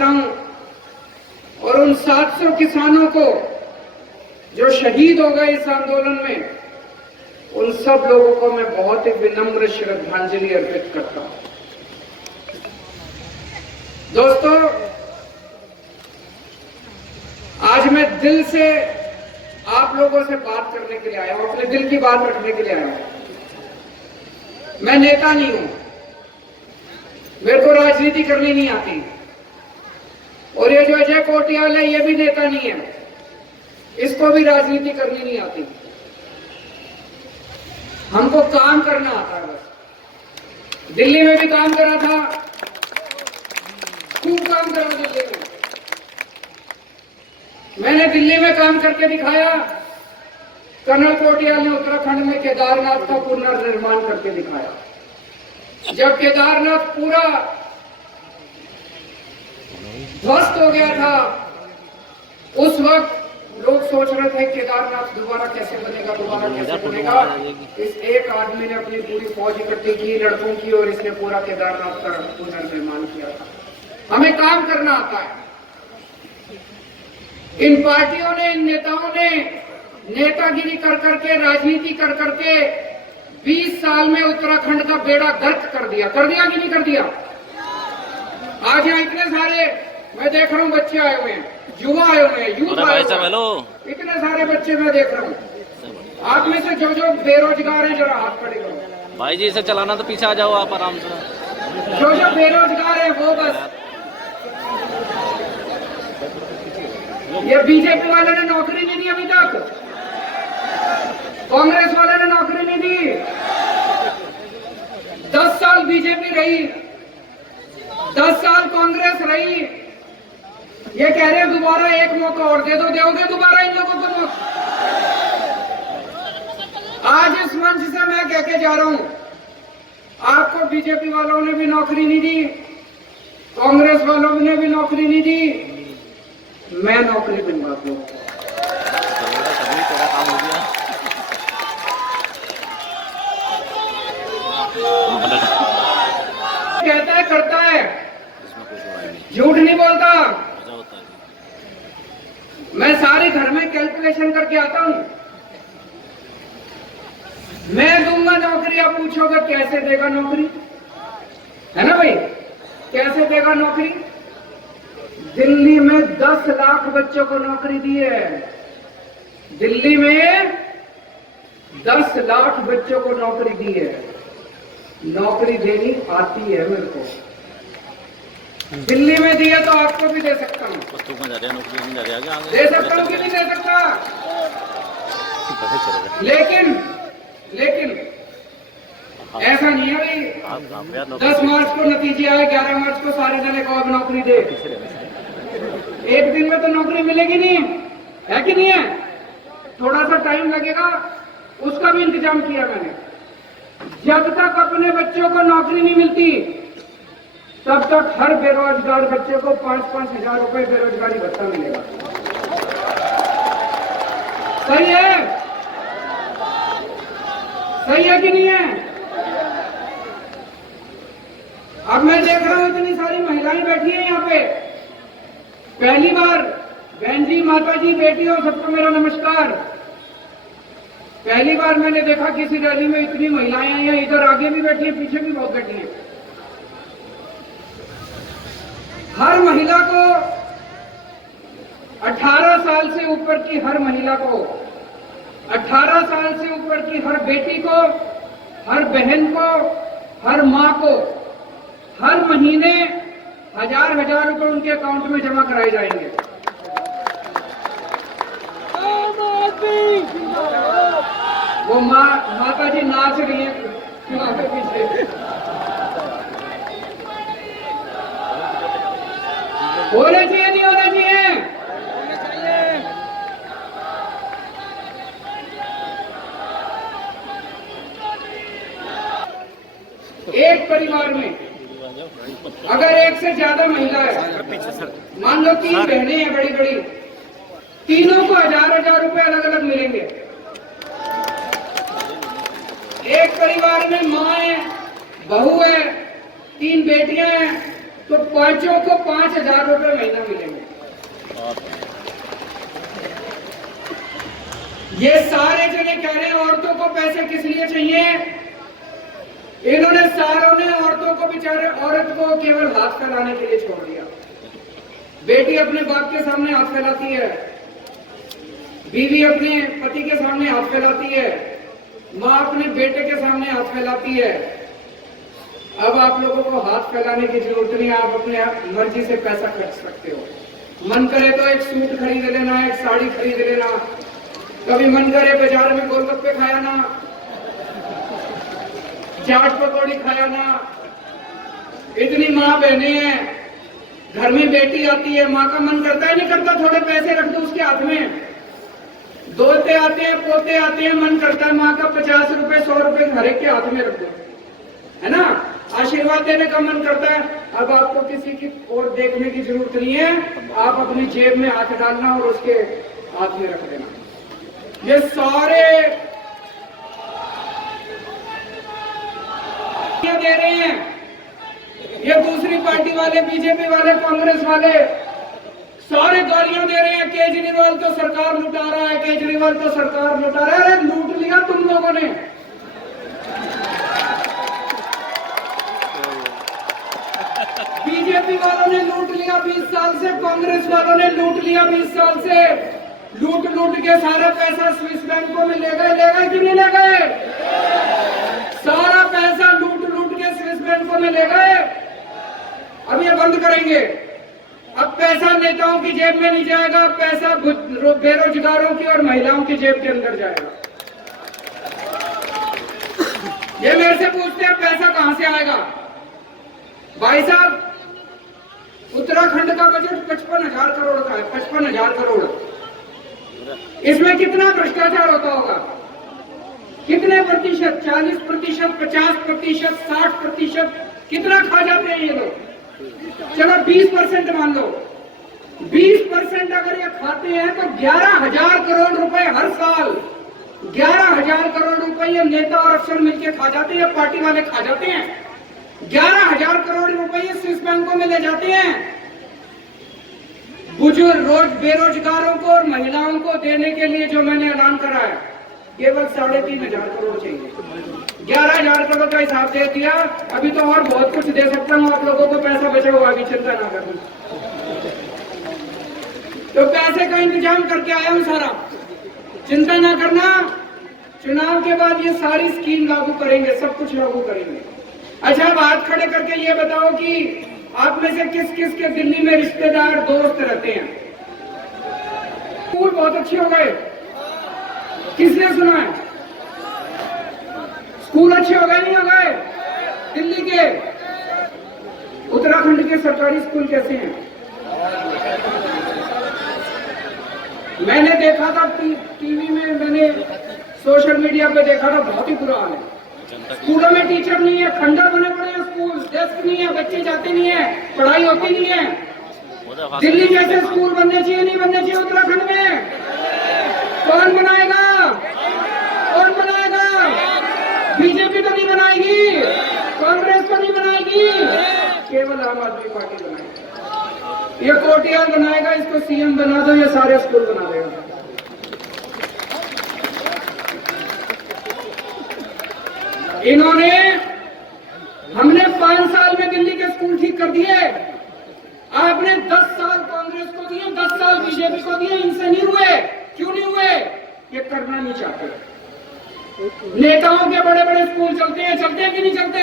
करता हूं और उन 700 किसानों को जो शहीद हो गए इस आंदोलन में, उन सब लोगों को मैं बहुत ही विनम्र श्रद्धांजलि अर्पित करता हूं। दोस्तों, आज मैं दिल से आप लोगों से बात करने के लिए आया हूं, अपने दिल की बात रखने के लिए आया हूं। मैं नेता नहीं हूं, मेरे को राजनीति करनी नहीं आती, और ये जो अजय कोटियाल है ये भी नेता नहीं है, इसको भी राजनीति करनी नहीं आती। हमको काम करना आता है बस। दिल्ली में भी काम करा था, खूब काम करा दिल्ली में। मैंने दिल्ली में काम करके दिखाया, कर्नल कोटियाल ने उत्तराखंड में केदारनाथ का पुनर्निर्माण करके दिखाया। जब केदारनाथ पूरा ध्वस्त हो गया था, उस वक्त लोग सोच रहे थे केदारनाथ दोबारा कैसे बनेगा, दोबारा कैसे बनेगा। इस एक आदमी ने अपनी पूरी फौज इकट्ठी की लड़कों की, और इसने पूरा केदारनाथ का पुनर्निर्माण किया था। हमें काम करना आता है। इन पार्टियों ने, इन नेताओं ने नेतागिरी कर करके, राजनीति कर करके 20 साल में उत्तराखंड का बेड़ा गर्क कर दिया कि नहीं कर दिया? आज यहाँ इतने सारे, मैं देख रहा हूँ बच्चे आए हुए हैं, युवा आए हुए हैं, यूथ आए हुए हैं, इतने सारे बच्चे मैं देख रहा हूँ। आप में से जो जो बेरोजगार है जरा हाथ खड़े करो। भाई जी इसे चलाना तो पीछे आ जाओ आप आराम से। जो जो बेरोजगार है वो बस। ये बीजेपी वाले ने नौकरी नहीं दी अभी तक, कांग्रेस वाले ने नौकरी नहीं दी। 10 साल बीजेपी रही, 10 साल कांग्रेस रही, ये कह रहे हैं दोबारा एक मौका और दे दो। दोगे दोबारा इन लोगों को मौका? आज इस मंच से मैं कह के जा रहा हूं, आपको बीजेपी वालों ने भी नौकरी नहीं दी, कांग्रेस वालों ने भी नौकरी नहीं दी, मैं नौकरी दूंगा आपको। कहता है करता है, झूठ नहीं बोलता। मैं सारे घर में कैलकुलेशन करके आता हूं। मैं दूंगा नौकरी, आप पूछोगे कैसे देगा नौकरी, है ना भाई? कैसे देगा नौकरी? दिल्ली में 10 लाख बच्चों को नौकरी दी है। दिल्ली में 10 लाख बच्चों को नौकरी दी है। नौकरी देनी आती है मेरे को। दिल्ली में दी है तो आपको भी दे सकता हूँ। दे सकता हूँ कि नहीं दे सकता? लेकिन ऐसा नहीं है भाई 10 मार्च को नतीजे आए, 11 मार्च को सारे जने को अब नौकरी दे। एक दिन में तो नौकरी मिलेगी नहीं, है कि नहीं है? थोड़ा सा टाइम लगेगा, उसका भी इंतजाम किया मैंने। जब तक अपने बच्चों को नौकरी नहीं मिलती, तब तक हर बेरोजगार बच्चे को 5-5 हजार रुपए बेरोजगारी भत्ता मिलेगा। सही है? सही है कि नहीं है? अब मैं देख रहा हूं इतनी सारी महिलाएं बैठी हैं यहाँ पे। पहली बार बहन जी, माता जी, बेटियों, सबको मेरा नमस्कार। पहली बार मैंने देखा किसी रैली में इतनी महिलाएं आई हैं। इधर आगे भी बैठी है, पीछे भी बहुत बैठी हैं। हर महिला को, 18 साल से ऊपर की हर महिला को, 18 साल से ऊपर की हर बेटी को, हर बहन को, हर मां को हर महीने 1000 रुपए उनके अकाउंट में जमा कराए जाएंगे। वो माता जी नाच रही है पीछे। होना चाहिए नहीं होना चाहिए? एक परिवार में अगर एक से ज्यादा महिला है, मान लो 3 बहनें हैं बड़ी बड़ी, तीनों को 1000 रुपए अलग अलग मिलेंगे। एक परिवार में माँ है, बहू है, 3 बेटियां हैं, तो पांचों को 5,000 रुपए महीना मिलेंगे। ये सारे जने कह रहे हैं औरतों को पैसे किस लिए चाहिए। इन्होंने सारों ने औरतों को, बेचारे औरत को केवल हाथ फैलाने के लिए छोड़ दिया। बेटी अपने बाप के सामने हाथ फैलाती है, बीवी अपने पति के सामने हाथ फैलाती है, माँ अपने बेटे के सामने हाथ फैलाती है। अब आप लोगों को हाथ फैलाने की जरूरत नहीं, आप अपने मर्जी से पैसा खर्च सकते हो। मन करे तो एक सूट खरीद लेना, एक साड़ी खरीद लेना, कभी मन करे बाजार में गोलगप्पे खाया ना, चाट पकौड़ी खाया ना। इतनी माँ बहने हैं, घर में बेटी आती है, माँ का मन करता है नहीं करता थोड़े पैसे रख दो उसके हाथ में। दोते आते हैं, पोते आते हैं, मन करता है माँ का 50 रुपए 100 रुपए हर एक के हाथ में रख दो, है ना, आशीर्वाद देने का मन करता है। अब आपको किसी की ओर देखने की जरूरत नहीं है, आप अपनी जेब में हाथ डालना और उसके हाथ में रख देना। ये सारे दे रहे हैं, ये दूसरी पार्टी वाले, बीजेपी वाले, कांग्रेस वाले सारे गालियां दे रहे हैं। केजरीवाल तो सरकार लुटा रहा है, केजरीवाल तो सरकार लुटा रहा है। अरे लूट लिया तुम लोगों ने। बीजेपी वालों ने लूट लिया 20 साल से, कांग्रेस वालों ने लूट लिया 20 साल से। लूट के सारा पैसा स्विस बैंकों में ले गए कि नहीं ले गए? सारा पैसा लूट के स्विस बैंकों में ले गए। अब ये बंद करेंगे। अब पैसा नेताओं की जेब में नहीं जाएगा, पैसा बेरोजगारों की और महिलाओं की जेब के अंदर जाएगा। ये मेरे से पूछते हैं पैसा कहां से आएगा? भाई साहब, उत्तराखंड का बजट 55,000 करोड़ का है, 55,000 करोड़। इसमें कितना भ्रष्टाचार होता होगा? कितने प्रतिशत? 40%, 50%, 60%? कितना खा जाते हैं ये लोग? चलो 20% मान लो। 20% अगर ये खाते हैं तो 11,000 करोड़ रुपए हर साल, 11,000 करोड़ रुपए ये नेता और अफसर मिलकर खा जाते हैं, पार्टी वाले खा जाते हैं। 11,000 करोड़ रुपए ये स्विस बैंकों में ले जाते हैं। बुजुर्ग बेरोजगारों को और महिलाओं को देने के लिए जो मैंने ऐलान करा है, केवल 3,500 करोड़ चाहिए। 11,000 करोड़ का हिसाब दे दिया। अभी तो और बहुत कुछ दे सकता हूँ आप लोगों को, पैसा बचा हुआ, अभी चिंता ना करना। तो पैसे का इंतजाम करके आया हूँ सारा, चिंता ना करना। चुनाव के बाद ये सारी स्कीम लागू करेंगे, सब कुछ लागू करेंगे। अच्छा, अब हाथ खड़े करके ये बताओ कि आप में से किस किस के दिल्ली में रिश्तेदार दोस्त रहते हैं? स्कूल बहुत अच्छे हो गए, किसने सुना है? स्कूल अच्छे हो गए नहीं हो गए? दिल्ली के, उत्तराखंड के सरकारी स्कूल कैसे हैं? मैंने देखा था टीवी में, मैंने सोशल मीडिया पे देखा था, बहुत ही बुरा हाल है। स्कूलों में टीचर नहीं है, खंडर बने पड़े हैं स्कूल, डेस्क नहीं है, बच्चे जाते नहीं है, पढ़ाई होती नहीं है। दिल्ली जैसे स्कूल बनने चाहिए, नहीं बनने चाहिए उत्तराखंड में? कौन बनाएगा? कौन बनाएगा? बीजेपी तो नहीं बनाएगी, कांग्रेस तो नहीं बनाएगी, केवल आम आदमी पार्टी बनाएगी। ये कोटियाल बनाएगा, इसको सीएम बना दो, ये सारे स्कूल बना देगा। इन्होंने, हमने 5 साल में दिल्ली के स्कूल ठीक कर दिए। आपने 10 साल कांग्रेस को दिए, 10 साल बीजेपी को दिए, इनसे नहीं हुए। क्यों नहीं हुए? ये करना नहीं चाहते। नेताओं के बड़े बड़े स्कूल चलते हैं कि नहीं चलते?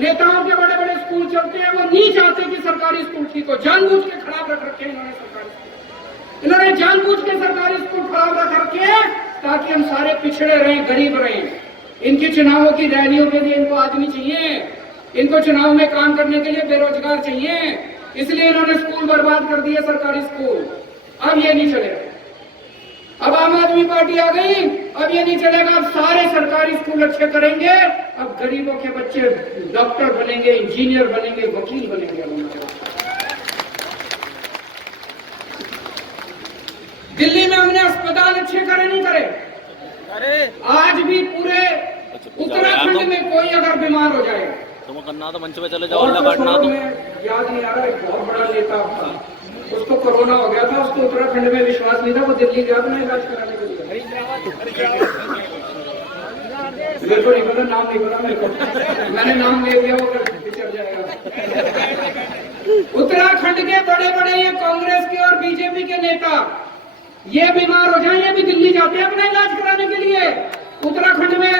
नेताओं के बड़े बड़े स्कूल चलते हैं, वो नहीं चाहते कि सरकारी स्कूल ठीक हो। जानबूझ के खराब रख रखे इन्होंने सरकारी स्कूल, इन्होंने जानबूझ के सरकारी स्कूल खराब रख रखे ताकि हम सारे पिछड़े रहें, गरीब रहें। इनकी चुनावों की रैलियों के लिए इनको आदमी चाहिए, इनको चुनाव में काम करने के लिए बेरोजगार चाहिए, इसलिए इन्होंने स्कूल बर्बाद कर दिए, सरकारी स्कूल। अब ये नहीं चलेगा। अब आम आदमी पार्टी आ गई, अब ये नहीं चलेगा। अब सारे सरकारी स्कूल अच्छे करेंगे, अब गरीबों के बच्चे डॉक्टर बनेंगे, इंजीनियर बनेंगे, वकील बनेंगे। दिल्ली में हमने अस्पताल अच्छे करे नहीं करे? आज भी पूरे उत्तराखंड में कोई अगर बीमार हो जाए तो मंच पे चले जाओ, याद नहीं आ रहा, एक बहुत बड़ा नेता था, उसको कोरोना हो गया था, उसको उत्तराखंड में विश्वास नहीं था, वो दिल्ली गया अपना इलाज कराने के लिए। मेरे को नहीं पता, नाम नहीं पता मेरे को, मैंने नाम ले लिया, वो बिचड़ जाएगा। उत्तराखंड के बड़े बड़े ये कांग्रेस के और बीजेपी के नेता ये बीमार हो जाए, ये भी दिल्ली जाते हैं अपना इलाज कराने के लिए। उत्तराखंड में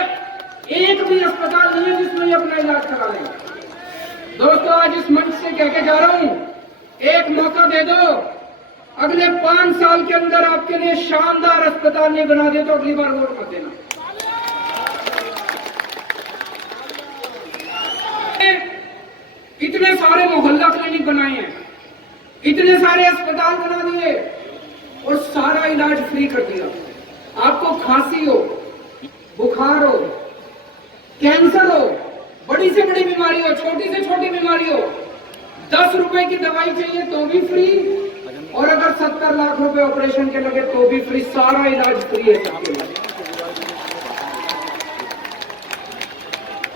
एक भी अस्पताल नहीं है जिसमें ये अपना इलाज करा लें। दोस्तों, आज इस मंच से कह के जा रहा हूं, एक मौका दे दो, अगले 5 साल के अंदर आपके लिए शानदार अस्पताल नहीं बना दे तो अगली बार वोट मत देना। इतने सारे मोहल्ला क्लिनिक बनाए हैं, इतने सारे अस्पताल बना दिए और सारा इलाज फ्री कर दिया। आपको खांसी हो, बुखार हो, कैंसर हो, बड़ी से बड़ी बीमारी हो, छोटी से छोटी बीमारी हो, 10 रुपए की दवाई चाहिए तो भी फ्री, और अगर 70 लाख रुपए ऑपरेशन के लगे तो भी फ्री, सारा इलाज फ्री है।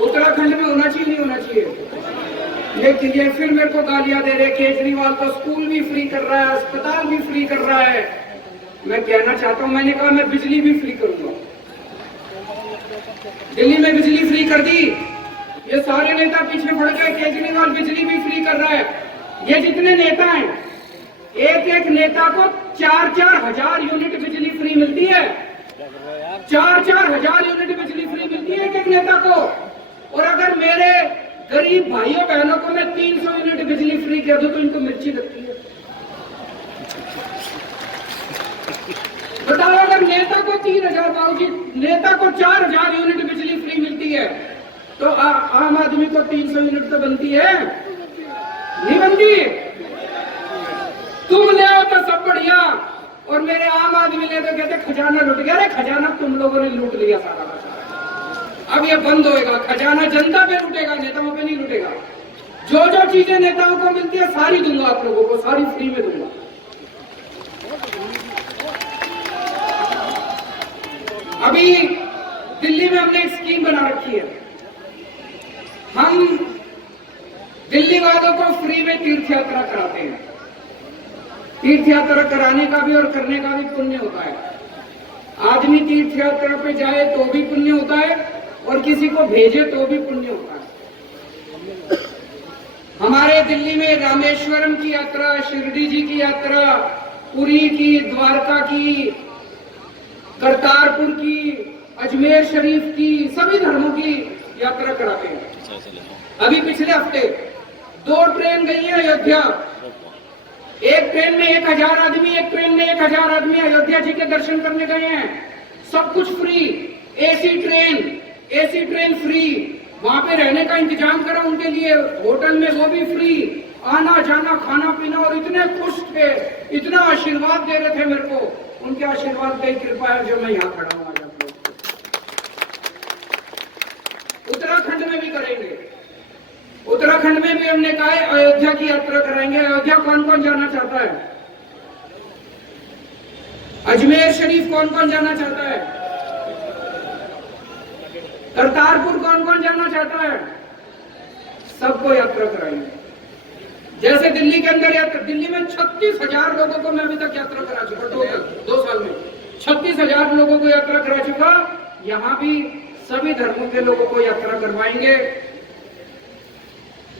उत्तराखंड में होना चाहिए नहीं होना चाहिए? लेकिन ये फिर मेरे को गालियां दे रहे, केजरीवाल तो स्कूल भी फ्री कर रहा है, अस्पताल भी फ्री कर रहा है। मैं कहना चाहता हूं, मैंने कहा मैं बिजली भी फ्री करूंगा। दिल्ली में बिजली फ्री कर दी, ये सारे नेता पीछे पड़ गए, केजरीवाल बिजली भी फ्री कर रहा है। ये जितने नेता हैं, एक एक नेता को 4-4 हजार यूनिट बिजली फ्री मिलती है, 4-4 हजार यूनिट बिजली फ्री मिलती है एक एक नेता को। और अगर मेरे गरीब भाइयों बहनों को मैं 300 यूनिट बिजली फ्री कर दूं तो इनको मिर्ची लगती है। बताओ, अगर नेता को 3000, बाबूजी नेता को 4000 यूनिट बिजली फ्री मिलती है तो आम आदमी को 300 यूनिट तो बनती है? नहीं बनती। तुम ले आओ तो सब बढ़िया, और मेरे आम आदमी ले तो कहते खजाना लूट गया। अरे खजाना तुम लोगों ने लूट लिया सारा का सारा, अब ये बंद होएगा। खजाना जनता पे लूटेगा, नेताओं पे नहीं लूटेगा। जो जो चीजें नेताओं को मिलती है सारी दूंगा आप लोगों को, सारी फ्री में दूंगा। अभी दिल्ली में हमने एक स्कीम बना रखी है, हम दिल्ली वालों को फ्री में तीर्थ यात्रा कराते हैं। तीर्थ यात्रा कराने का भी और करने का भी पुण्य होता है। आदमी तीर्थ यात्रा पे जाए तो भी पुण्य होता है, और किसी को भेजे तो भी पुण्य होता है। हमारे दिल्ली में रामेश्वरम की यात्रा, शिरडी जी की यात्रा, पुरी की, द्वारका की, करतारपुर की, अजमेर शरीफ की, सभी धर्मों की यात्रा कराते हैं। अभी पिछले हफ्ते 2 ट्रेन गई है अयोध्या। एक ट्रेन में 1000 आदमी, एक ट्रेन में 1000 आदमी अयोध्या जी के दर्शन करने गए हैं। सब कुछ फ्री, एसी ट्रेन फ्री, वहां पे रहने का इंतजाम करा उनके लिए, होटल में वो भी फ्री, आना जाना खाना पीना, और इतने खुश थे, इतना आशीर्वाद दे रहे थे मेरे को। उनके आशीर्वाद की कृपा है जो मैं यहाँ खड़ा हूँ। उत्तराखंड में भी करेंगे, उत्तराखंड में भी हमने कहा है अयोध्या की यात्रा कराएंगे। अयोध्या कौन कौन जाना चाहता है? अजमेर शरीफ कौन कौन जाना चाहता है? करतारपुर कौन कौन जाना चाहता है? सबको यात्रा कराएंगे। जैसे दिल्ली के अंदर यात्रा, दिल्ली में 36,000 लोगों को मैं अभी तक यात्रा करा चुका, टोटल 2 साल में 36,000 लोगों को यात्रा करा चुका। यहाँ भी सभी धर्मों के लोगों को यात्रा करवाएंगे।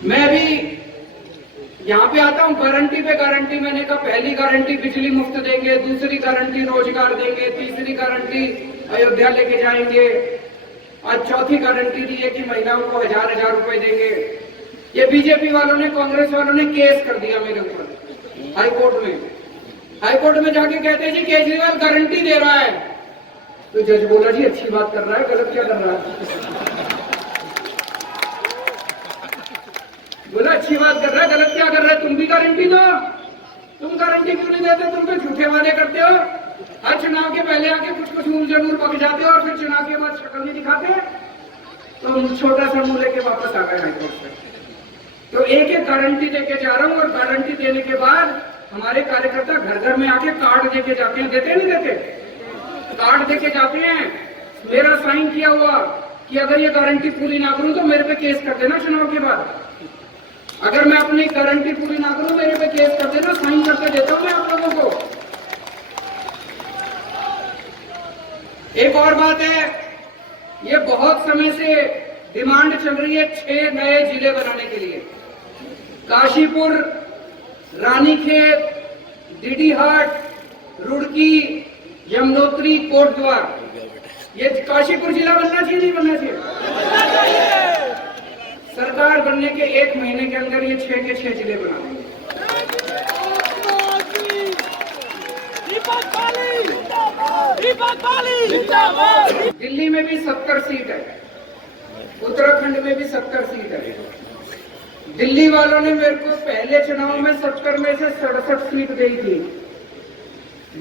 मैं भी यहाँ पे आता हूँ गारंटी पे गारंटी। मैंने कहा पहली गारंटी बिजली मुफ्त देंगे, दूसरी गारंटी रोजगार देंगे, तीसरी गारंटी अयोध्या लेके जाएंगे, आज चौथी गारंटी दी है कि महिलाओं को 1000-1000 रुपए देंगे। ये बीजेपी वालों ने, कांग्रेस वालों ने केस कर दिया मेरे ऊपर हाईकोर्ट में। हाईकोर्ट में जाके कहते हैं जी केजरीवाल गारंटी दे रहा है, तो जज बोला जी अच्छी बात कर रहा है, गलत क्या कर रहा है? बोला अच्छी बात कर रहा है, गलत क्या कर रहा है? तुम भी गारंटी दो। तुम गारंटी क्यों नहीं देते? तुम तो झूठे वादे करते हो। हर चुनाव के पहले आके कुछ मूल जरूर पक जाते हो और फिर चुनाव के बाद शक्ल नहीं दिखाते। तो छोटा सा मुंह लेके वापस आ गए हाईकोर्ट से। तो एक एक गारंटी देके जा रहा हूँ, और गारंटी देने के बाद हमारे कार्यकर्ता घर घर में आके कार्ड देके जाते हैं। देते नहीं देते? कार्ड देके जाते हैं, मेरा साइन किया हुआ कि अगर ये गारंटी पूरी ना करूं तो मेरे पे केस कर देना चुनाव के बाद। अगर मैं अपनी गारंटी पूरी ना करूं, मेरे पे केस कर देना, साइन करके देता हूं मैं आप लोगों को। एक और बात है, ये बहुत समय से डिमांड चल रही है 6 नए जिले बनाने के लिए। काशीपुर, रानीखेत, डीडीहाट, रुड़की, यमुनोत्री, कोटद्वार, ये काशीपुर जिला बनना चाहिए नहीं बनना चाहिए? सरकार बनने के 1 महीने के अंदर ये 6 के 6 जिले बना देंगे। दिल्ली में भी 70 सीट है, उत्तराखंड में भी 70 सीट है। दिल्ली वालों ने मेरे को पहले चुनाव में 70 में से 67 सीट दी थी,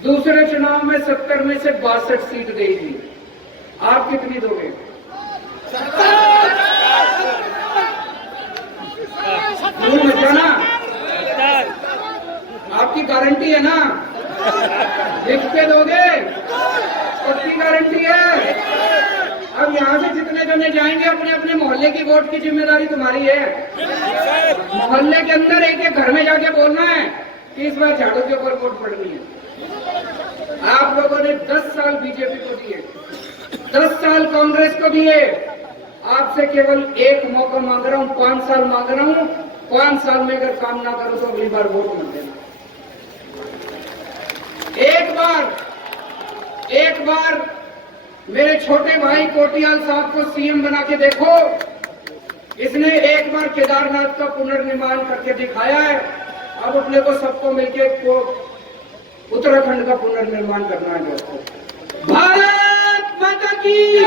दूसरे चुनाव में 70 में से 62 सीट दी थी। आप कितनी दोगे? भूल मत जाना, आपकी गारंटी है ना? लिख के दोगे? पक्की गारंटी है। अब यहाँ से जितने जने जाएंगे, अपने अपने मोहल्ले की वोट की जिम्मेदारी तुम्हारी है। मोहल्ले के अंदर एक एक घर में जाके बोलना है कि इस बार झाड़ू के ऊपर वोट पड़नी है। आप लोगों ने 10 साल बीजेपी को दिए, 10 साल कांग्रेस को दिए। आपसे केवल एक मौका मांग रहा हूं, 5 साल मांग रहा हूं। 5 साल में अगर काम ना करो तो अगली बार वोट मत देना। एक बार मेरे छोटे भाई कोटियाल साहब को सीएम बना के देखो। इसने एक बार केदारनाथ का पुनर्निर्माण करके दिखाया है। अब अपने को सबको मिलके उत्तराखंड का पुनर्निर्माण करना है दोस्तों। भारत माता की